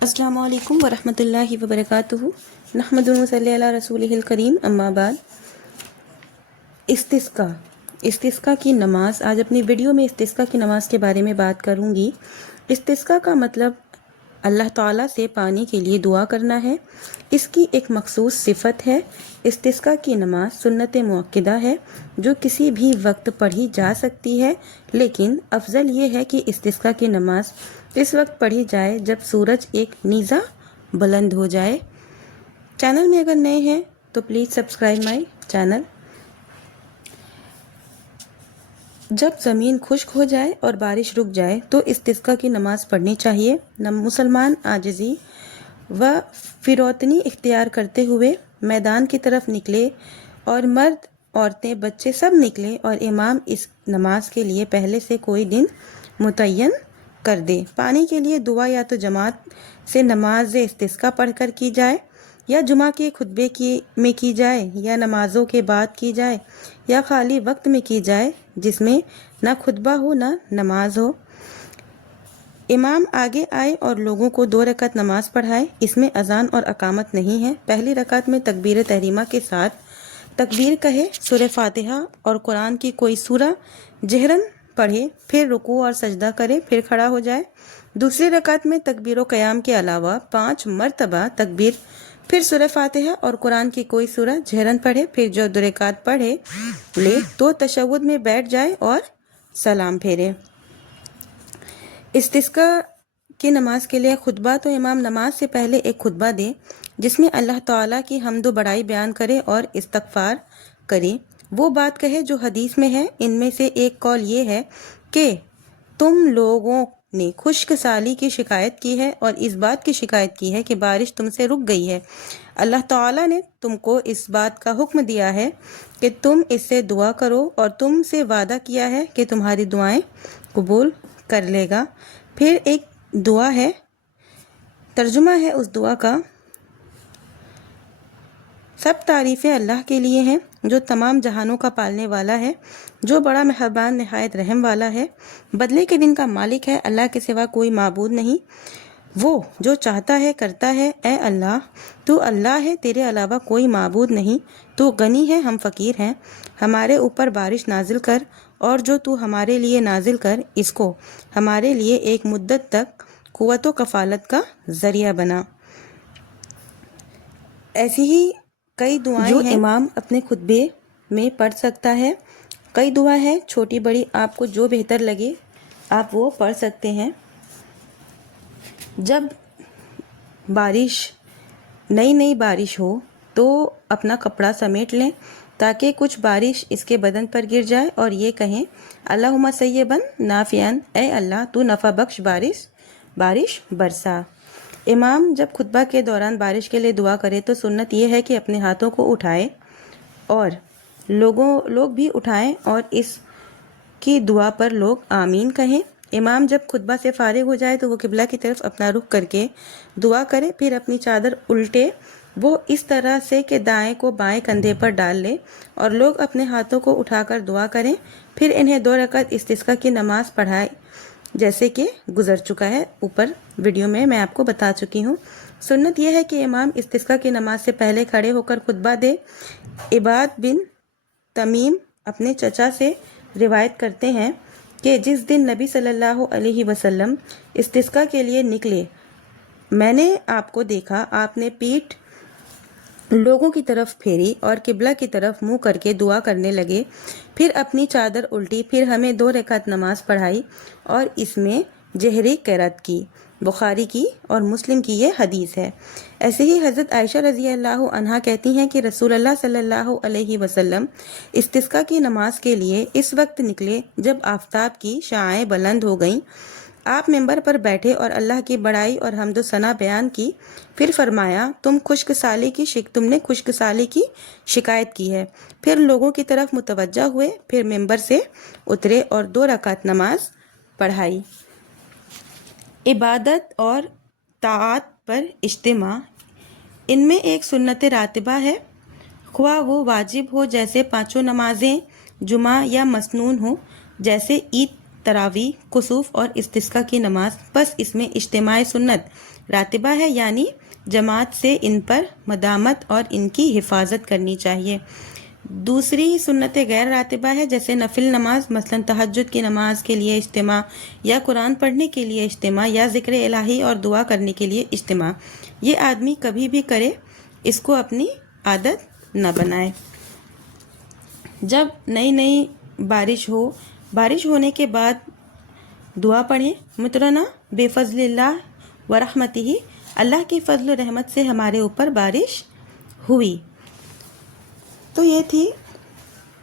السلام علیکم ورحمۃ اللہ وبرکاتہ۔ نحمد و صلی علی رسولہ الکریم، اما بعد۔ استسقا کی نماز۔ آج اپنی ویڈیو میں استسقا کی نماز کے بارے میں بات کروں گی۔ استسقا کا مطلب اللہ تعالیٰ سے پانی کے لیے دعا کرنا ہے۔ اس کی ایک مخصوص صفت ہے۔ استسقا کی نماز سنت مؤکدہ ہے جو کسی بھی وقت پڑھی جا سکتی ہے، لیکن افضل یہ ہے کہ استسقا کی نماز اس وقت پڑھی جائے جب سورج ایک نیزہ بلند ہو جائے۔ چینل میں اگر نئے ہیں تو پلیز سبسکرائب مائی چینل۔ جب زمین خشک ہو جائے اور بارش رک جائے تو استسقا کی نماز پڑھنی چاہیے۔ مسلمان عاجزی و فروتنی اختیار کرتے ہوئے میدان کی طرف نکلے، اور مرد، عورتیں، بچے سب نکلے، اور امام اس نماز کے لیے پہلے سے کوئی دن متعین کر دے۔ پانی کے لیے دعا یا تو جماعت سے نماز استسقا پڑھ کر کی جائے، یا جمعہ کے خطبے میں کی جائے، یا نمازوں کے بعد کی جائے، یا خالی وقت میں کی جائے جس میں نہ خطبہ ہو نہ نماز ہو۔ امام آگے آئے اور لوگوں کو 2 رکعت نماز پڑھائے۔ اس میں اذان اور اقامت نہیں ہے۔ پہلی رکعت میں تکبیر تحریمہ کے ساتھ تکبیر کہے، سورہ فاتحہ اور قرآن کی کوئی سورہ جہراً پڑھے، پھر رکوع اور سجدہ کرے، پھر کھڑا ہو جائے۔ دوسری رکعت میں تکبیر و قیام کے علاوہ 5 مرتبہ تکبیر، پھر سورہ فاتحہ اور قرآن کی کوئی سورہ جہراً پڑھے، پھر جو 2 رکعت پڑھے لے تو تشہد میں بیٹھ جائے اور سلام پھیرے۔ استسقا کی نماز کے لیے خطبہ۔ تو امام نماز سے پہلے ایک خطبہ دے جس میں اللہ تعالیٰ کی حمد و بڑائی بیان کرے اور استغفار کرے۔ وہ بات کہے جو حدیث میں ہے۔ ان میں سے ایک قول یہ ہے کہ تم لوگوں نے خشک سالی کی شکایت کی ہے اور اس بات کی شکایت کی ہے کہ بارش تم سے رک گئی ہے۔ اللہ تعالیٰ نے تم کو اس بات کا حکم دیا ہے کہ تم اس سے دعا کرو، اور تم سے وعدہ کیا ہے کہ تمہاری دعائیں قبول کر لے گا۔ پھر ایک دعا ہے، ترجمہ ہے اس دعا کا: سب تعریفیں اللہ کے لیے ہیں جو تمام جہانوں کا پالنے والا ہے، جو بڑا مہربان نہایت رحم والا ہے، بدلے کے دن کا مالک ہے۔ اللہ کے سوا کوئی معبود نہیں، وہ جو چاہتا ہے کرتا ہے۔ اے اللہ، تو اللہ ہے، تیرے علاوہ کوئی معبود نہیں، تو غنی ہے، ہم فقیر ہیں۔ ہمارے اوپر بارش نازل کر، اور جو تو ہمارے لیے نازل کر اس کو ہمارے لیے ایک مدت تک قوت و کفالت کا ذریعہ بنا۔ ایسی ہی کئی دعائیں جو امام اپنے خطبے میں پڑھ سکتا ہے۔ کئی دعا ہے، چھوٹی بڑی، آپ کو جو بہتر لگے آپ وہ پڑھ سکتے ہیں۔ جب نئی بارش ہو تو اپنا کپڑا سمیٹ لیں تاکہ کچھ بارش اس کے بدن پر گر جائے، اور یہ کہیں: اللہم سیباً نافعاً، اے اللہ تو نفع بخش بارش برسا۔ امام جب خطبہ کے دوران بارش کے لیے دعا کرے تو سنت یہ ہے کہ اپنے ہاتھوں کو اٹھائے اور لوگ بھی اٹھائیں، اور اس کی دعا پر لوگ آمین کہیں۔ امام جب خطبہ سے فارغ ہو جائے تو وہ قبلہ کی طرف اپنا رخ کر کے دعا کرے، پھر اپنی چادر الٹے وہ اس طرح سے کہ دائیں کو بائیں کندھے پر ڈال لے، اور لوگ اپنے ہاتھوں کو اٹھا کر دعا کریں۔ پھر انہیں 2 رکعت استسقا کی نماز پڑھائے جیسے کہ گزر چکا ہے، اوپر ویڈیو میں آپ کو بتا چکی ہوں۔ سنت یہ ہے کہ امام استسقا کی نماز سے پہلے کھڑے ہو کر خطبہ دے۔ عباد بن تمیم اپنے چچا سے روایت کرتے ہیں کہ جس دن نبی صلی اللہ علیہ وسلم استسقا کے لیے نکلے، میں نے آپ کو دیکھا، آپ نے پیٹھ لوگوں کی طرف پھیری اور قبلہ کی طرف منہ کر کے دعا کرنے لگے، پھر اپنی چادر الٹی، پھر ہمیں 2 رکعت نماز پڑھائی اور اس میں جہری قرات کی۔ بخاری کی اور مسلم کی یہ حدیث ہے۔ ایسے ہی حضرت عائشہ رضی اللہ عنہا کہتی ہیں کہ رسول اللہ صلی اللہ علیہ وسلم استسقا کی نماز کے لیے اس وقت نکلے جب آفتاب کی شعاعیں بلند ہو گئیں۔ آپ ممبر پر بیٹھے اور اللہ کی بڑائی اور حمد و ثنا بیان کی، پھر فرمایا: تم نے خشک سالی کی شکایت کی ہے۔ پھر لوگوں کی طرف متوجہ ہوئے، پھر ممبر سے اترے اور 2 رکعت نماز پڑھائی۔ عبادت اور طاعت پر اجتماع۔ ان میں ایک سنت راتبہ ہے، خواہ وہ واجب ہو جیسے 5 نمازیں جمعہ، یا مسنون ہو جیسے عید تراویح، کسوف اور استسقاء کی نماز، بس اس میں اجتماع سنت راتبہ ہے، یعنی جماعت سے ان پر مدامت اور ان کی حفاظت کرنی چاہیے۔ دوسری سنت غیر راتبہ ہے، جیسے نفل نماز، مثلا تہجد کی نماز کے لیے اجتماع، یا قرآن پڑھنے کے لیے اجتماع، یا ذکر الہی اور دعا کرنے کے لیے اجتماع۔ یہ آدمی کبھی بھی کرے، اس کو اپنی عادت نہ بنائے۔ جب نئی نئی بارش ہو، بارش ہونے کے بعد دعا پڑھیں، مطرنا بے فضل اللہ و رحمتہ، اللہ کی فضل و رحمت سے ہمارے اوپر بارش ہوئی۔ تو یہ تھی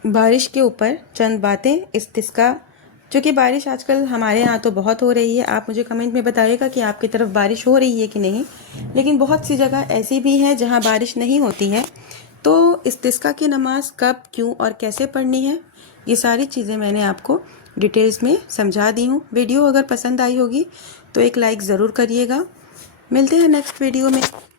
بارش کے اوپر چند باتیں استسقاء۔ چونکہ بارش آج کل ہمارے یہاں تو بہت ہو رہی ہے، آپ مجھے کمنٹ میں بتائیے گا کہ آپ کی طرف بارش ہو رہی ہے کہ نہیں، لیکن بہت سی جگہ ایسی بھی ہے جہاں بارش نہیں ہوتی ہے۔ تو استسقاء کی نماز کب، کیوں اور کیسے پڑھنی ہے، یہ ساری چیزیں میں نے آپ کو ڈیٹیلز میں سمجھا دی ہوں۔ ویڈیو اگر پسند آئی ہوگی تو ایک لائک ضرور کریے گا۔ ملتے ہیں نیکسٹ ویڈیو میں۔